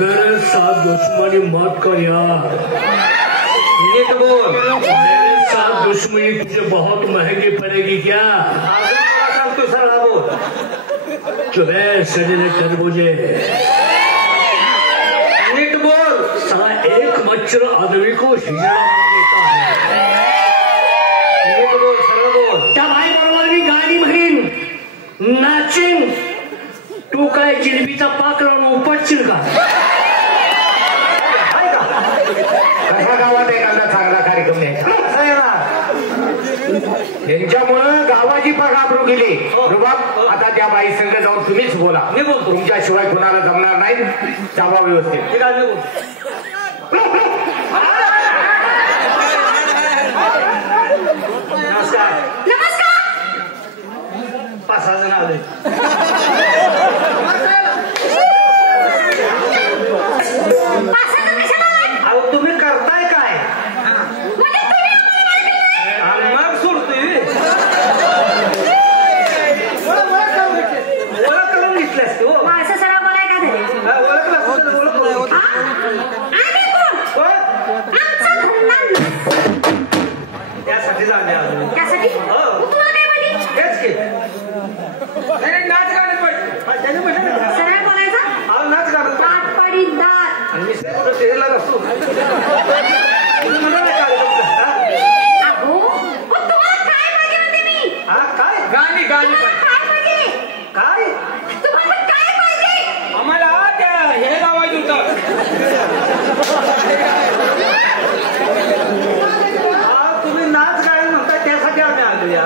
मेरे साथ दुश्मनी मत कर यार। ये तो बोल, मेरे साथ दुश्मनी तुझे बहुत महंगी पड़ेगी क्या? तू सर बोल। चुबे सजने तरबूजे नीट बोल. साला एक मच्छर आदमी को हिजड़ा बना देता है. नीट बोल, सरळ बोल. त्या भाई बरोबर मी गाणी म्हणीन, नाचीन. तू काय जिलबीचा पाक लावून उपटशील का? कशा गावात एखादा चांगला कार्यक्रम नाही त्यांच्यामुळं गावाची पण घाबरू गेली. रुबाब, आता त्या बाई संघ जाऊन तुम्हीच बोला. मी बोलतो. तुमच्याशिवाय कोणाला जमणार नाही. जावा व्यवस्थित. ठीक आहे, मी बोल. नमस्कार. पाच सहा जण आले. अहो तुम्ही करताय काय? मग सोडतोय. ओळख करून घेतल्यास तू. त्यासाठी झाले अजून. हेच की. नाच गाणं पण त्याने म्हटलं नाच गाणं आणि मी कुठं टेरला असतो. तुम्ही म्हणा ना काय गाणी गाणी काय आम्हाला त्या हे गावायचं होतं. तुम्ही नाच गाणं म्हणताय त्यासाठी आम्ही आलो या.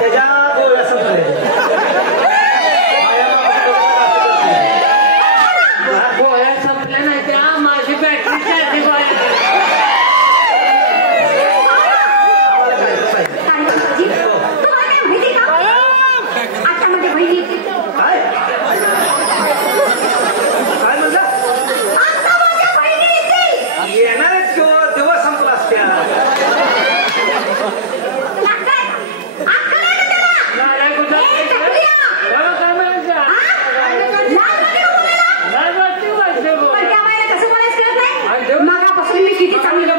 त्याच्या गोळ्या संपल्या. गोळ्या संपल्या नाही त्या माझी बॅटरी चालली बाहेर. काय काय म्हणलं? येणारच दिवस संपला असत्या. मगापासून मी किती चांगलं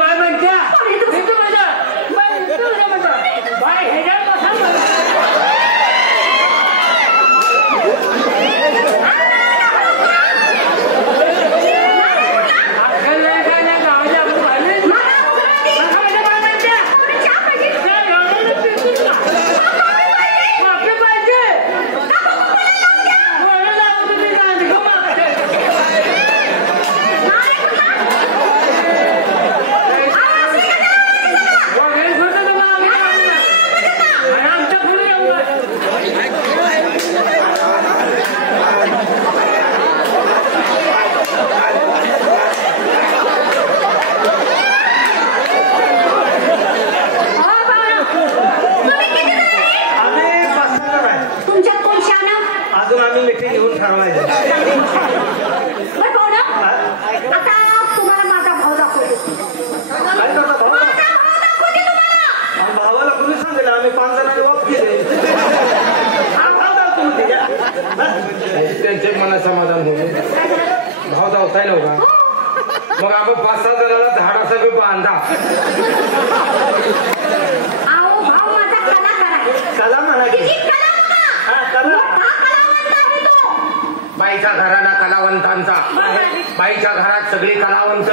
त्यांचे मला समाधान होईल. भाव जावताय नव्हता मग आपण 5-6 जणांना झाडाचा बी बांधा. कला म्हणायची. बाईच्या घराला कलावंतांचा. बाईच्या घरात सगळी कलावंत.